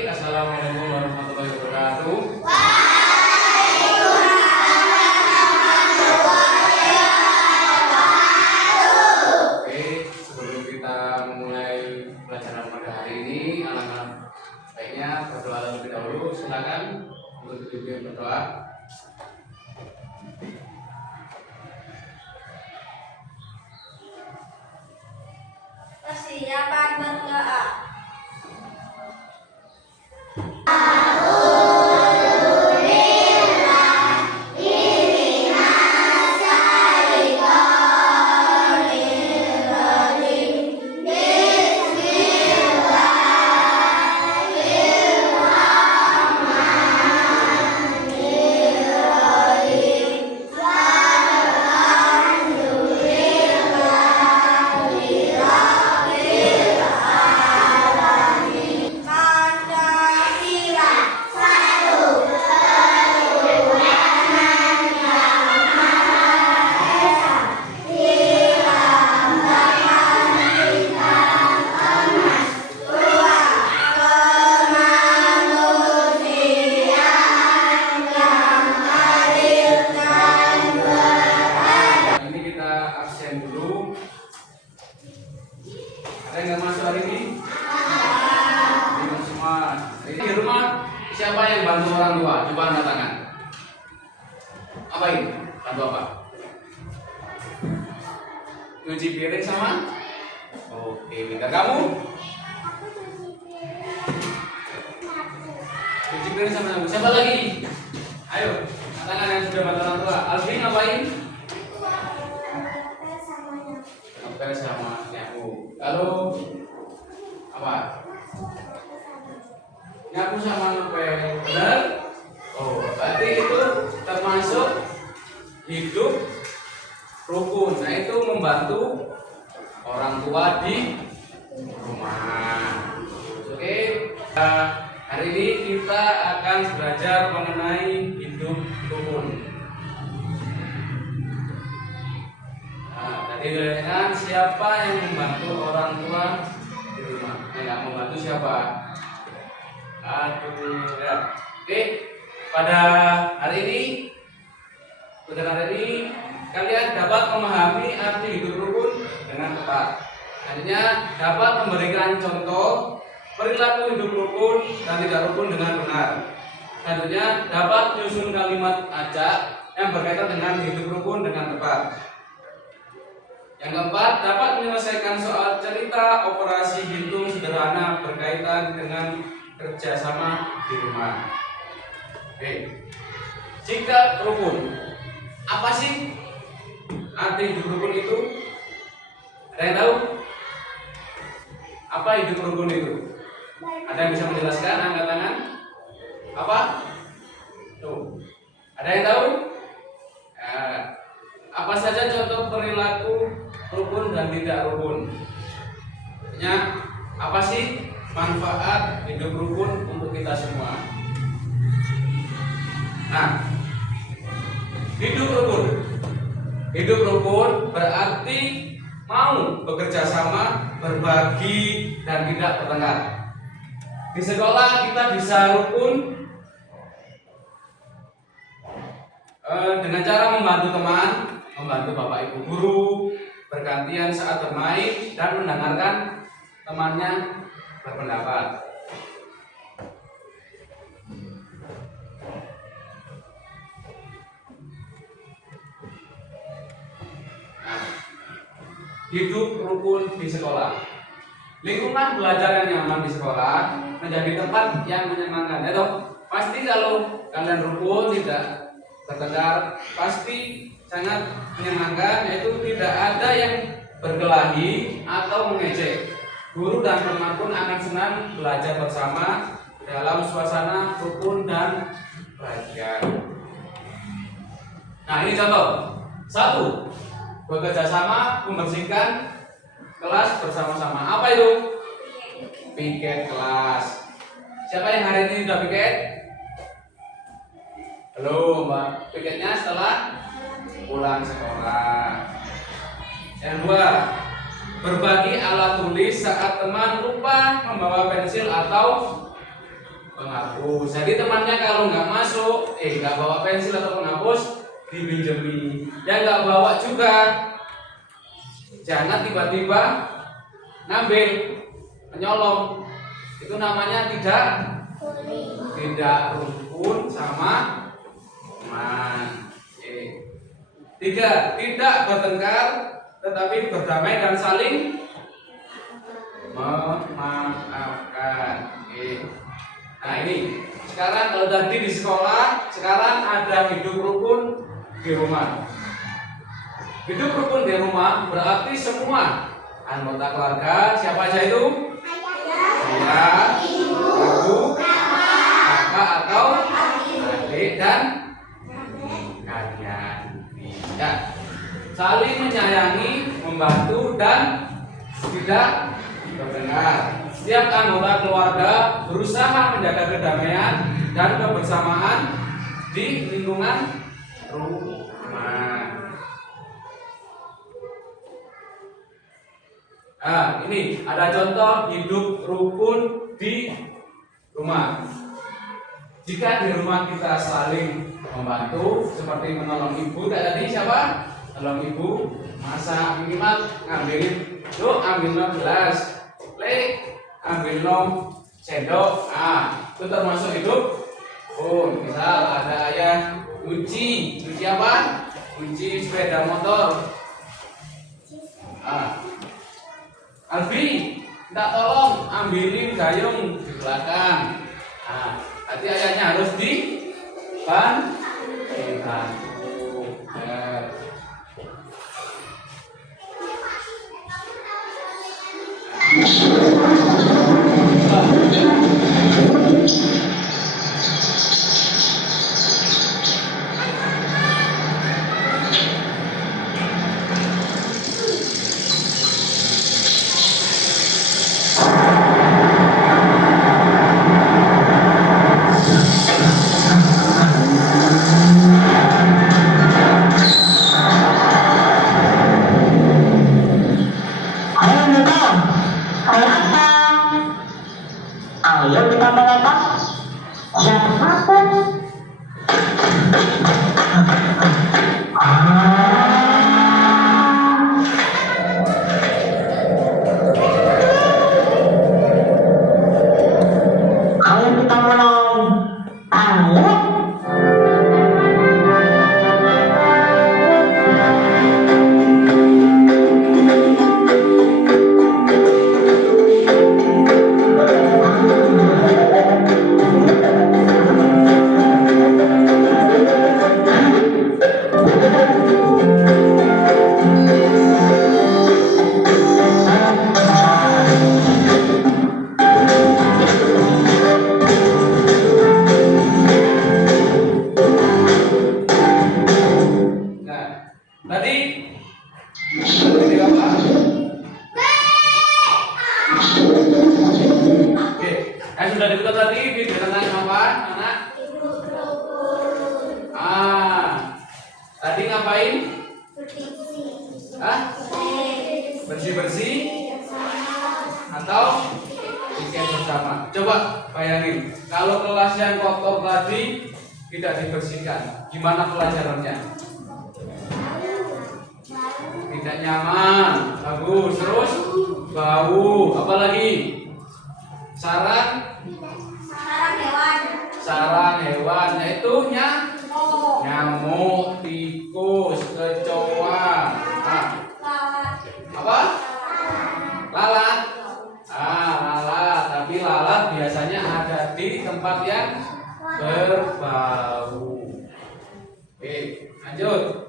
Assalamualaikum warahmatullahi wabarakatuh. Oke, sebelum kita memulai pelajaran pada hari ini, anak-anak baiknya berdoa terlebih dahulu. Silakan untuk ibu berdoa. Persiapan berdoa. Ada yang nggak masuk hari ini? Bingung semua. Ini di rumah siapa yang bantu orang tua? Coba angkat tangan. Apa ini? Bantu apa? Cuci piring sama? Oke, minta kamu? Cuci piring sama kamu. Siapa lagi? Ayo, angkat tangan yang sudah bantu orang tua. Alvin ngapain? Ngepel sama nyapu. Lalu apa? Nyapu sama ngepel. Benar? Oh, berarti itu termasuk hidup rukun. Nah, itu membantu orang tua di rumah. Oke. Hari ini kita akan belajar mengenai hidup rukun. Tadi dengan siapa yang membantu orang tua di rumah? Yang nggak membantu siapa? Aduh, ya. Oke, pada hari ini kalian dapat memahami arti hidup rukun dengan tepat. Artinya dapat memberikan contoh perilaku hidup rukun dan tidak rukun dengan benar. Selanjutnya dapat menyusun kalimat acak yang berkaitan dengan hidup rukun dengan tepat. Yang keempat, dapat menyelesaikan soal cerita operasi hitung sederhana berkaitan dengan kerjasama di rumah. Oke, jika rukun, apa sih arti hidup rukun itu? Ada yang tahu? Apa hidup rukun itu? Ada yang bisa menjelaskan? Angkat tangan. Apa? Tuh, ada yang tahu? Apa saja contoh perilaku rukun dan tidak rukun? Artinya apa sih manfaat hidup rukun untuk kita semua? Nah, hidup rukun berarti mau bekerja sama, berbagi, dan tidak bertengkar. Di sekolah kita bisa rukun dengan cara membantu teman, membantu bapak ibu guru, bergantian saat bermain, dan mendengarkan temannya berpendapat. Nah, hidup rukun di sekolah. Lingkungan belajar yang nyaman di sekolah menjadi tempat yang menyenangkan. Ya toh? Pasti kalau kalian rukun tidak bertengkar, pasti sangat menyenangkan, yaitu tidak ada yang berkelahi atau mengejek. Guru dan teman pun akan senang belajar bersama dalam suasana rukun dan bahagia. Nah, ini contoh. 1. Bekerja sama membersihkan kelas bersama-sama. Apa itu? Piket kelas. Siapa yang hari ini sudah piket? Halo, Mbak. Piketnya setelah pulang sekolah. Yang kedua, berbagi alat tulis saat teman lupa membawa pensil atau hapus. Jadi temannya kalau nggak masuk, nggak bawa pensil atau penghapus, dipinjemi. Yang nggak bawa juga, jangan tiba-tiba ngambil, menyolong. Itu namanya tidak rukun sama teman. Tiga, tidak bertengkar tetapi berdamai dan saling memaafkan. Nah ini sekarang kalau tadi di sekolah, sekarang ada hidup rukun di rumah. Hidup rukun di rumah berarti semua anggota keluarga, siapa aja itu? Ayah, ibu, kakak atau adik dan kalian. Ya, saling menyayangi, membantu dan tidak bertengkar. Setiap anggota keluarga berusaha menjaga kedamaian dan kebersamaan di lingkungan rumah. Nah, ini ada contoh hidup rukun di rumah. Jika di rumah kita saling membantu, seperti menolong ibu, tadi siapa? Tolong ibu masak, minimal ngambilin, yuk ambil nom gelas, ambil nom sendok. Itu termasuk hidup. Misal ada ayah cuci apa? Cuci sepeda motor. Albi, minta tolong ambilin gayung di belakang. Nanti ayahnya harus dibantu. Ayo kita menatap siapapun. Ayo kita mulai. Ayo. Sudah dibuka tadi video tentang apa, anak? Tadi ngapain? Bersih-bersih atau bikin bersama? Coba bayangin, kalau kelas yang kotor tadi tidak dibersihkan, gimana pelajarannya? Tidak nyaman, bagus, terus bau, apalagi? Sarang hewan, yaitu nyamuk, tikus, kecoa, apa? Lalat. Lalat. Tapi lalat biasanya ada di tempat yang berbau. Oke, lanjut.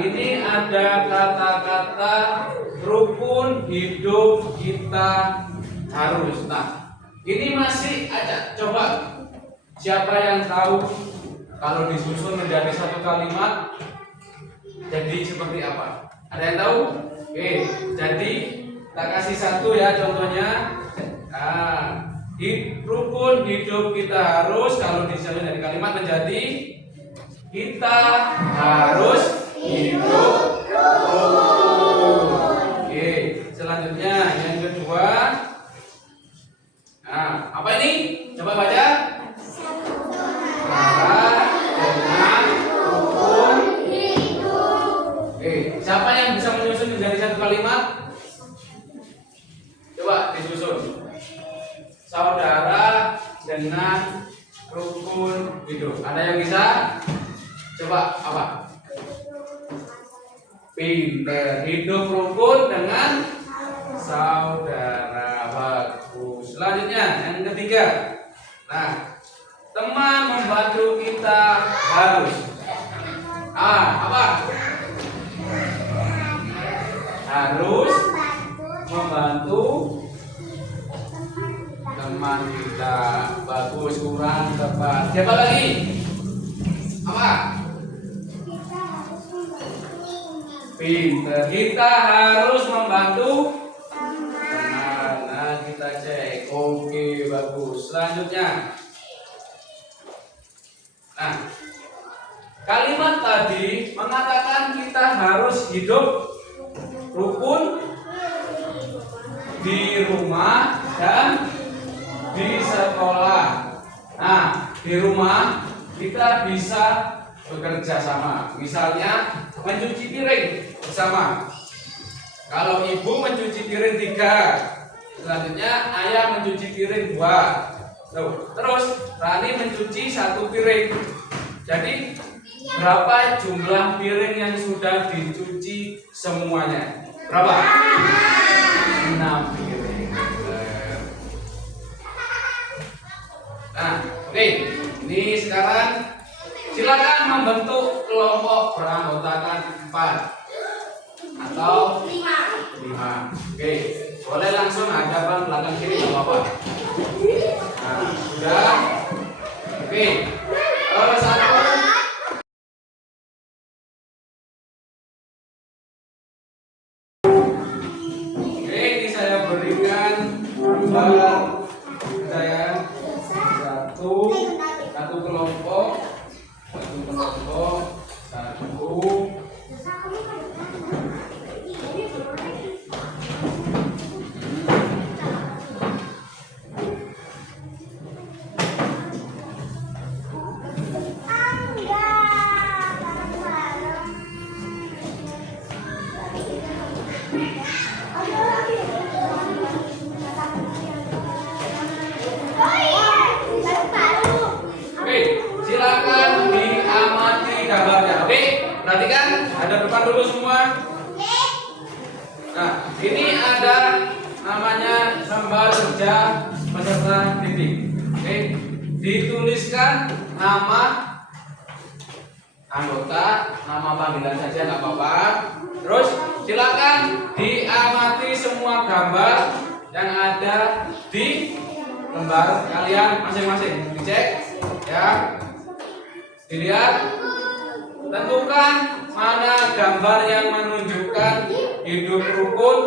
Ini ada kata-kata rukun hidup kita harus. Ini masih ada. Coba siapa yang tahu kalau disusun menjadi satu kalimat jadi seperti apa? Ada yang tahu? Oke, jadi kita kasih satu ya contohnya. Rukun hidup kita harus kalau disusun dari kalimat menjadi kita harus hidup rukun. Oke, selanjutnya yang kedua Nah, apa ini? Coba baca. Saudara dengan rukun hidup. Oke, siapa yang bisa menyusun menjadi satu kalimat? Coba disusun. Saudara dengan rukun hidup. Ada yang bisa? Coba apa? Pinter. Hidup rukun dengan saudara. Bagus. Selanjutnya yang ketiga. Nah, teman membantu kita harus. Apa? Harus membantu teman kita. Bagus, kurang tepat. Siapa lagi? Apa? Pinter. Kita harus membantu teman. Nah, kita cek. Oke, bagus. Selanjutnya. Nah, kalimat tadi mengatakan kita harus hidup rukun di rumah dan di sekolah. Nah, di rumah kita bisa bekerja sama. Misalnya mencuci piring bersama. Kalau ibu mencuci piring 3, selanjutnya ayah mencuci piring 2. Terus Rani mencuci 1 piring. Jadi berapa jumlah piring yang sudah dicuci semuanya? Berapa? 6 piring. Nah, oke. Ini sekarang silakan membentuk kelompok beranggotakan 4 atau 5. Oke, boleh langsung hadapan belakang kiri, nggak apa-apa. Nah, sudah. Oke. Satu. Oke, ini saya berikan gambar saya satu kelompok. Silakan diamati gambarnya. Oke, perhatikan, ada depan dulu semua. Nah, ini ada namanya lembar kerja peserta didik. Oke, dituliskan nama anggota, nama panggilan saja nggak apa-apa. Terus silakan diamati semua gambar yang ada di lembar kalian masing-masing. Dicek ya. Dilihat, tentukan mana gambar yang menunjukkan hidup rukun.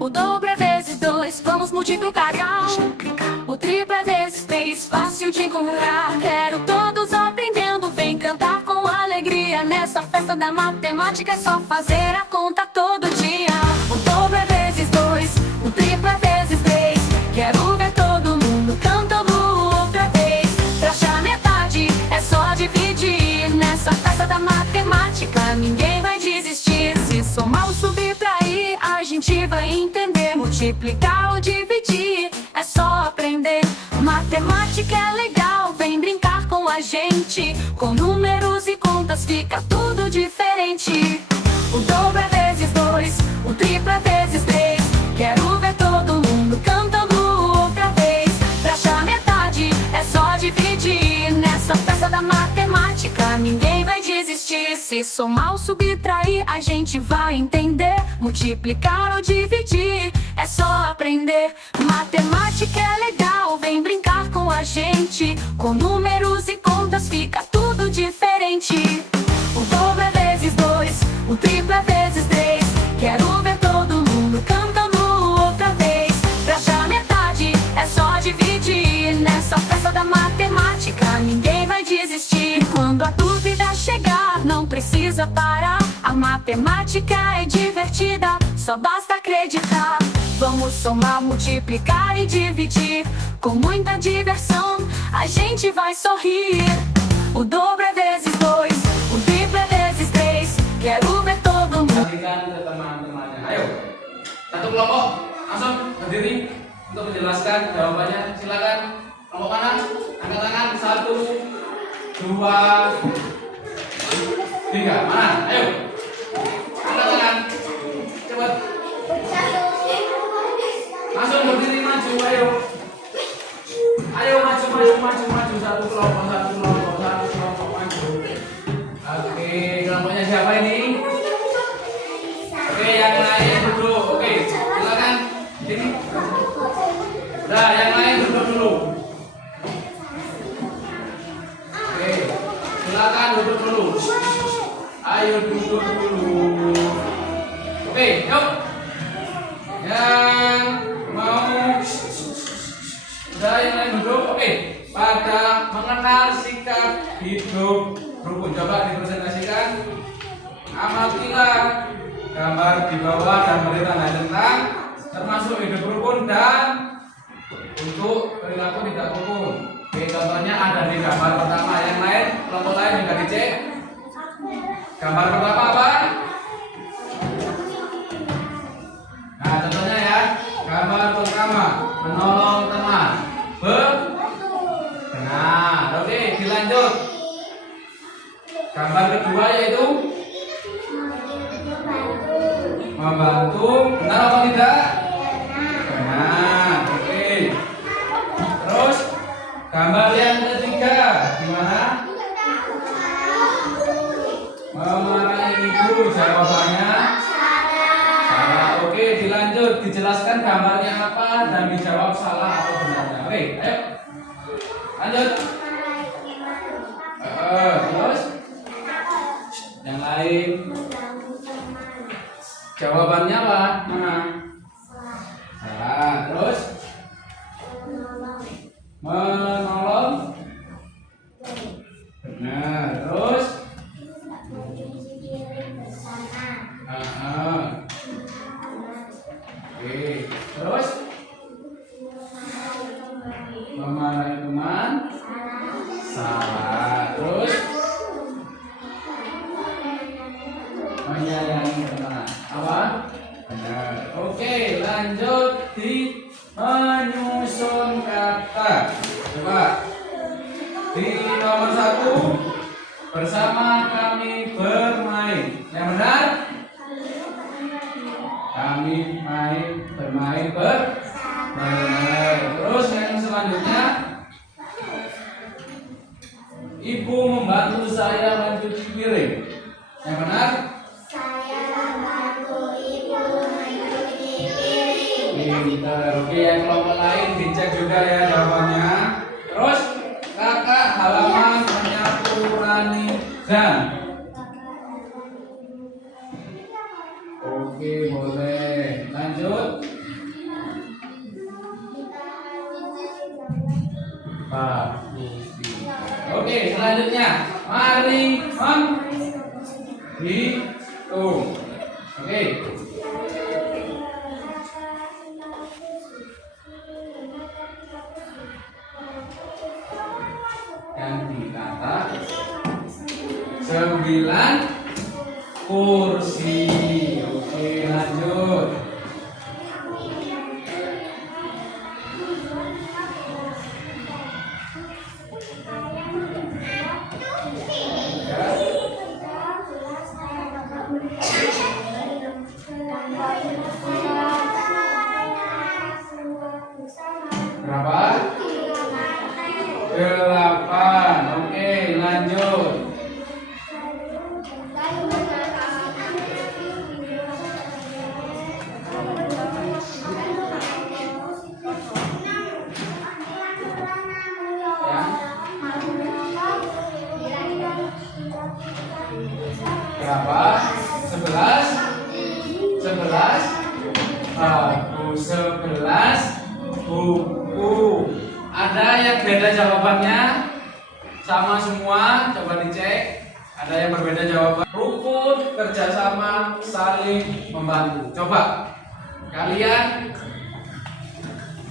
O dobro é vezes 2, vamos multiplicar. O triplo é vezes 3, fácil de encontrar. Quero todos aprendendo, vem cantar com alegria. Nessa festa da matemática é só fazer a conta todo dia. O dobro é vezes 2, o triplo é vezes 3. Quero ver todo mundo cantando outra vez. Pra achar metade é só dividir. Nessa festa da matemática ninguém vai desistir. Se somar ou subtrair, a gente vai entender. Multiplicar ou dividir, é só aprender. Matemática é legal, vem brincar com a gente. Com números e contas fica tudo diferente. O dobro é vezes 2, o triplo é vezes 3. Quero ver todo mundo cantando outra vez. Pra achar metade é só dividir. Nessa festa da matemática ninguém vai desistir. Se somar ou subtrair, a gente vai entender. Multiplicar ou dividir, é só aprender. Matemática é legal, vem brincar com a gente. Com números e contas fica tudo diferente. O dobro é vezes 2, o triplo é vezes 3. Quero ver todo mundo cantando outra vez. Pra achar metade é só dividir. Nessa festa da matemática ninguém vai desistir. Quando a dúvida chegar, não precisa parar. A matemática é divertida, só basta acreditar. Vamos somar, multiplicar e dividir. Com muita diversão, a gente vai sorrir. O dobro é vezes 2, o triplo é vezes 3. Quero ver todo mundo. Kasihkan ke teman-temannya. Ayo, satu kelompok langsung berdiri untuk menjelaskan jawabannya. Silakan. Kelompok mana? Angkat tangan. 1, 2, 3. Mana? Ayo. Angkat tangan. Cepat. Langsung berdiri maju. Ayo. Ayo maju. Satu kelompok maju. Oke, kelompoknya siapa ini? Oke, yang lain duduk. Oke, silakan. Sini. Udah, yang lain duduk dulu. Oke, silakan duduk dulu. Ayo duduk dulu. Oke, yuk. Yang mau udah yang lain duduk. Oke, pada mengenal sikap hidup rukun, coba dipresentasikan. Amatilah gambar di bawah dan beri tanda tentang termasuk hidup rukun dan untuk perilaku tidak rukun. Oke, contohnya ada di gambar pertama. Yang lain, kelompok lain juga dicek. Gambar pertama apa? Nah, contohnya ya. Gambar pertama, menolong teman. Benar. Oke, dilanjut. Gambar kedua yaitu membantu. Benar apa tidak? Benar. Oke. Terus gambar yang ketiga gimana? Memarahi ibu. Jawabannya salah. Oke, dilanjut. Dijelaskan gambarnya apa dan dijawab salah atau benarnya. Oke, ayo. Lanjut. Terus yang lain jawabannya apa? Mana? Salah. Terus menolong. Benar. Terus oke. Terus memarahi teman. Salah. Terus menyayangi teman. Apa? Benar. Oke, lanjut di menyusun kata. Coba di nomor 1, bersama kami bermain. Yang benar? Kami bermain benar. Terus yang selanjutnya, ibu membantu saya mencuci piring. Yang benar? Pintar. Oke, yang kelompok lain dicek juga ya jawabannya. Terus kakak halaman menyapu ranjang. Oke, boleh. Lanjut. Oke, selanjutnya mari menghitung. Oke. Ganti kata 9 kursi. Oke, lanjut. Berapa? 8. Oke, lanjut. Berapa? 11. 11. Bagus. 11 buku. Ada yang beda jawabannya? Sama semua? Coba dicek. Ada yang berbeda jawaban. Rukun, kerjasama, saling membantu. Coba kalian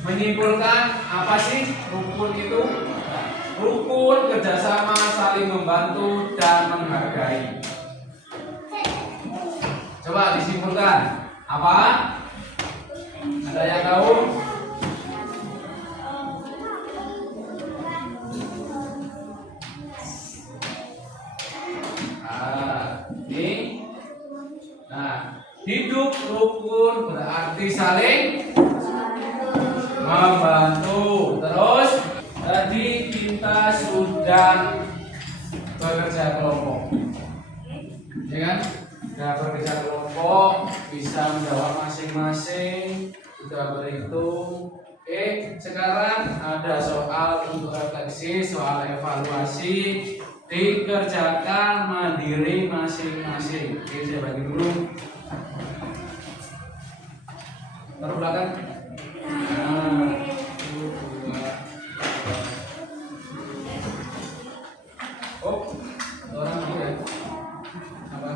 menyimpulkan apa sih rukun itu? Rukun kerjasama, saling membantu dan menghargai. Coba disimpulkan apa? Ada yang tahu? Ini. Nah, hidup rukun berarti saling membantu. Terus tadi kita sudah bekerja kelompok, ya kan? Sudah bekerja kelompok, bisa menjawab masing-masing, sudah berhitung. Oke, sekarang ada soal untuk refleksi, soal evaluasi, dikerjakan mandiri masing-masing. Oke, saya bagi dulu. Taruh belakang. Nah, oh, orang ini ya. Apa?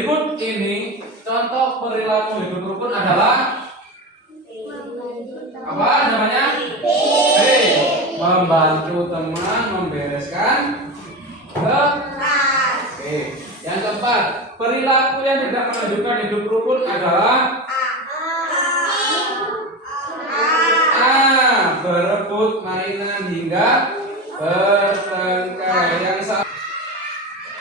Berikut ini contoh perilaku hidup rukun adalah apa namanya? Membantu teman membereskan kertas. Oke. Yang keempat, perilaku yang tidak menunjukkan hidup rukun adalah berebut mainan hingga bertengkar. Yang salah,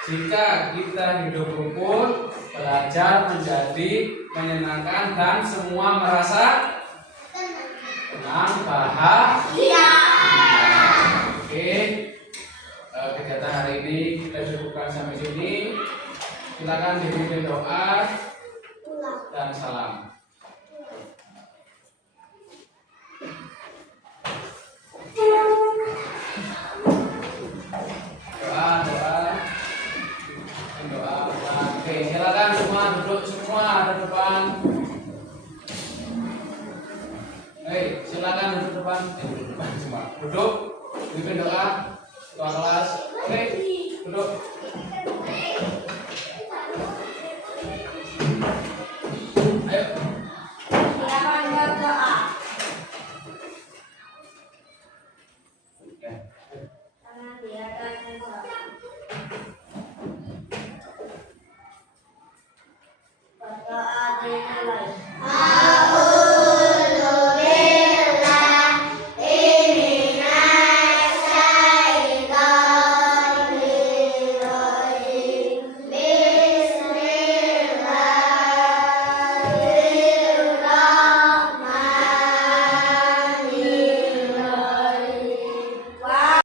jika kita hidup rukun, belajar menjadi menyenangkan dan semua merasa tenang, bahagia. Oke, kegiatan hari ini kita cukupkan sampai sini. Silakan dipimpin doa dan salam. Doa. Oke, silakan semua duduk semua ke depan. Silakan duduk depan. Duduk depan semua. Duduk. Pimpin doa. Ketua kelas. Oke, duduk.